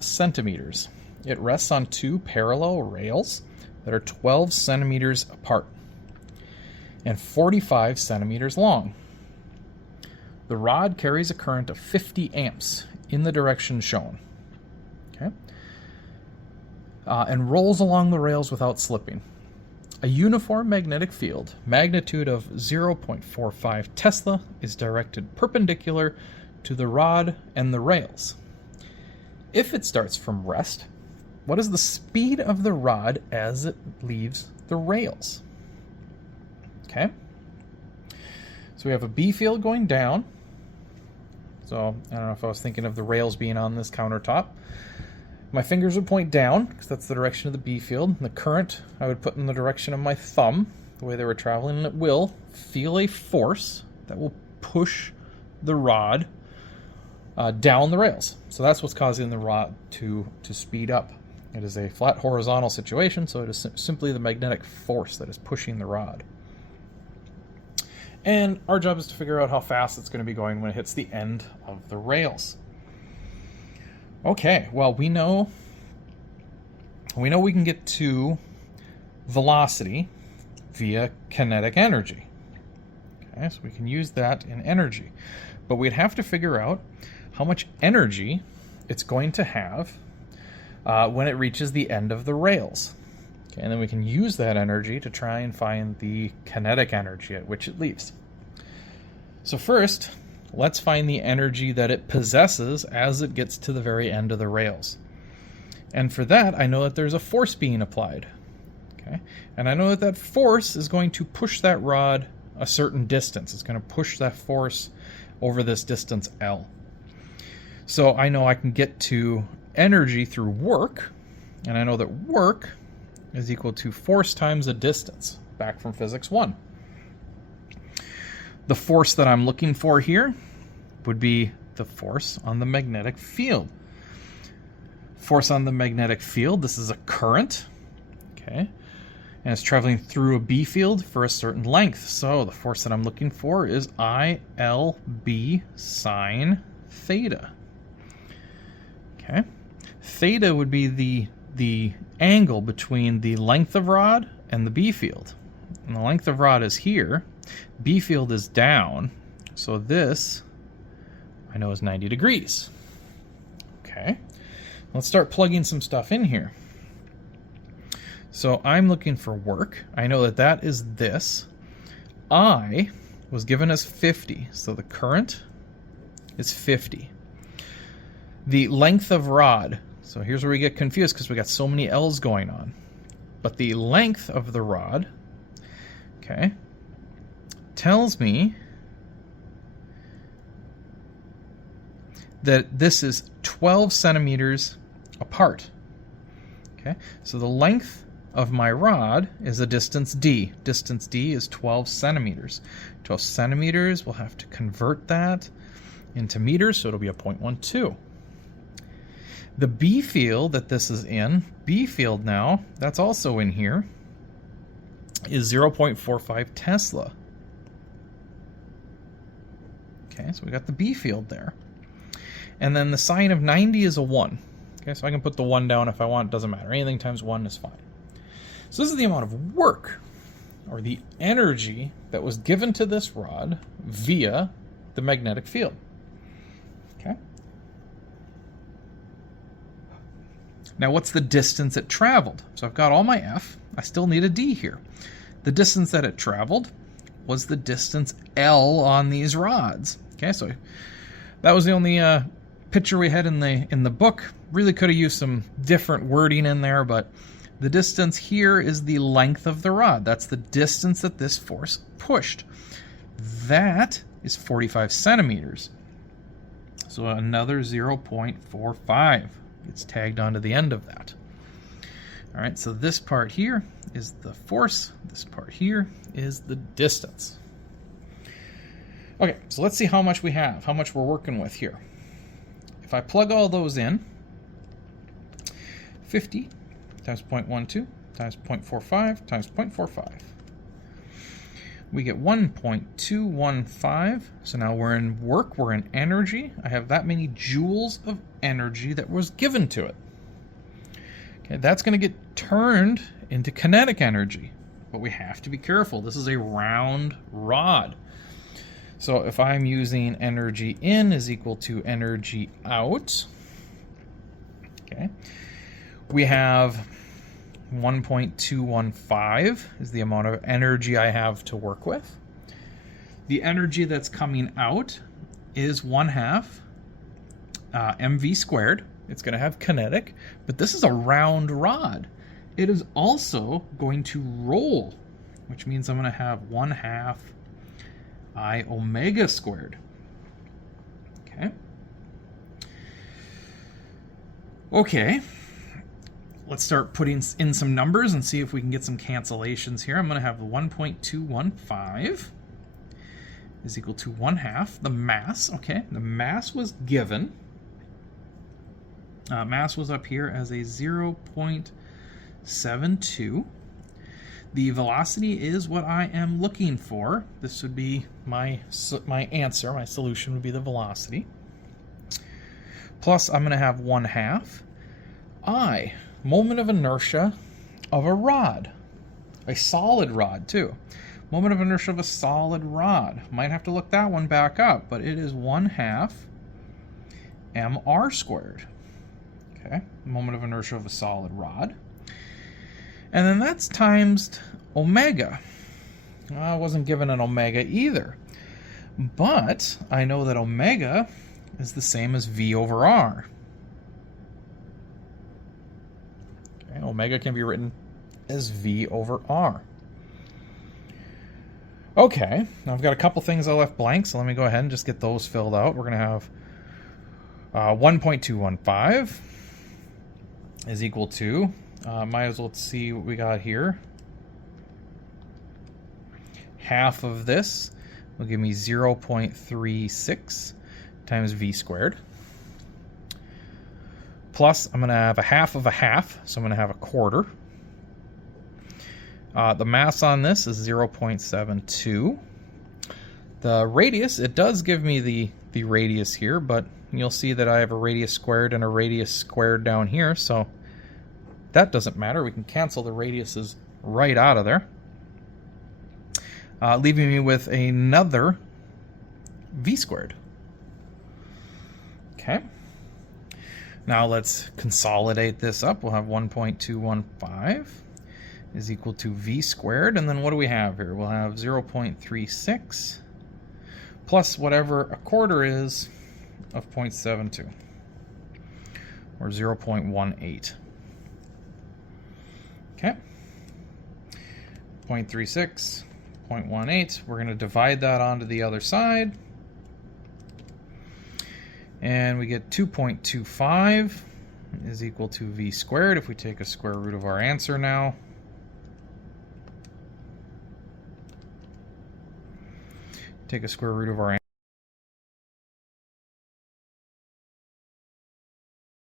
centimeters. It rests on two parallel rails that are 12 centimeters apart and 45 centimeters long. The rod carries a current of 50 amps in the direction shown, okay, and rolls along the rails without slipping. A uniform magnetic field, magnitude of 0.45 Tesla, is directed perpendicular to the rod and the rails. If it starts from rest, what is the speed of the rod as it leaves the rails? Okay. So we have a B field going down. So I don't know if I was thinking of the rails being on this countertop. My fingers would point down because that's the direction of the B field. The current I would put in the direction of my thumb, the way they were traveling, and it will feel a force that will push the rod down the rails. So that's what's causing the rod to speed up. It is a flat horizontal situation, so it is simply the magnetic force that is pushing the rod. And our job is to figure out how fast it's going to be going when it hits the end of the rails. Okay, well, we know we can get to velocity via kinetic energy. Okay, so we can use that in energy. But we'd have to figure out how much energy it's going to have when it reaches the end of the rails. Okay, and then we can use that energy to try and find the kinetic energy at which it leaves. So first, let's find the energy that it possesses as it gets to the very end of the rails. And for that, I know that there's a force being applied. Okay? And I know that that force is going to push that rod a certain distance. It's going to push that force over this distance L. So I know I can get to energy through work, and I know that work is equal to force times a distance, back from Physics 1. The force that I'm looking for here would be the force on the magnetic field. Force on the magnetic field, this is a current, okay, and it's traveling through a B field for a certain length. So the force that I'm looking for is ILB sine theta. Okay, theta would be the angle between the length of rod and the B field. And the length of rod is here. B field is down. So this, I know, is 90 degrees. Okay, let's start plugging some stuff in here. So I'm looking for work. I know that that is this. I was given as 50, so the current is 50. The length of rod, so here's where we get confused because we got so many L's going on. But the length of the rod, okay, tells me that this is 12 centimeters apart. Okay, so the length of my rod is a distance D. Distance D is 12 centimeters. 12 centimeters, we'll have to convert that into meters, so it'll be a 0.12. The B field that this is in, B field now, that's also in here, is 0.45 Tesla. Okay, so we got the B field there. And then the sine of 90 is a 1. Okay, so I can put the 1 down if I want, it doesn't matter. Anything times 1 is fine. So this is the amount of work, or the energy, that was given to this rod via the magnetic field. Okay. Now what's the distance it traveled? So I've got all my F. I still need a D here. The distance that it traveled was the distance L on these rods. Okay, so that was the only picture we had in the book. Really could have used some different wording in there, but the distance here is the length of the rod. That's the distance that this force pushed. That is 45 centimeters. So another 0.45 gets tagged onto the end of that. All right, so this part here is the force. This part here is the distance. Okay, so let's see how much we have, how much we're working with here. If I plug all those in, 50 times 0.12 times 0.45 times 0.45. We get 1.215. So now we're in work, we're in energy. I have that many joules of energy that was given to it. Okay, that's going to get turned into kinetic energy. But we have to be careful. This is a round rod. So if I'm using energy in is equal to energy out, okay, we have 1.215 is the amount of energy I have to work with. The energy that's coming out is 1/2 mv squared. It's going to have kinetic, but this is a round rod. It is also going to roll, which means I'm going to have 1/2 I omega squared. Okay. Okay. Let's start putting in some numbers and see if we can get some cancellations here. I'm going to have 1.215 is equal to 1/2 the mass. Okay, the mass was given. Mass was up here as a 0.72. The velocity is what I am looking for. This would be my answer. My solution would be the velocity. Plus, I'm going to have 1/2 I, moment of inertia of a rod. A solid rod, too. Moment of inertia of a solid rod. Might have to look that one back up, but it is 1/2 mr squared. Okay, moment of inertia of a solid rod. And then that's times omega. I wasn't given an omega either. But I know that omega is the same as V over R. Okay, omega can be written as V over R. Okay, now I've got a couple things I left blank, so let me go ahead and just get those filled out. We're going to have 1.215 is equal to, might as well see what we got here. Half of this will give me 0.36 times V squared. Plus, I'm going to have a half of a half, so I'm going to have a quarter. The mass on this is 0.72. The radius, it does give me the radius here, but you'll see that I have a radius squared and a radius squared down here, so that doesn't matter. We can cancel the radiuses right out of there, leaving me with another V squared. Okay. Now let's consolidate this up. We'll have 1.215 is equal to V squared, and then what do we have here? We'll have 0.36 plus whatever a quarter is of 0.72, or 0.18. Okay. 0.36, 0.18. We're going to divide that onto the other side. And we get 2.25 is equal to V squared if we take a square root of our answer now. Take a square root of our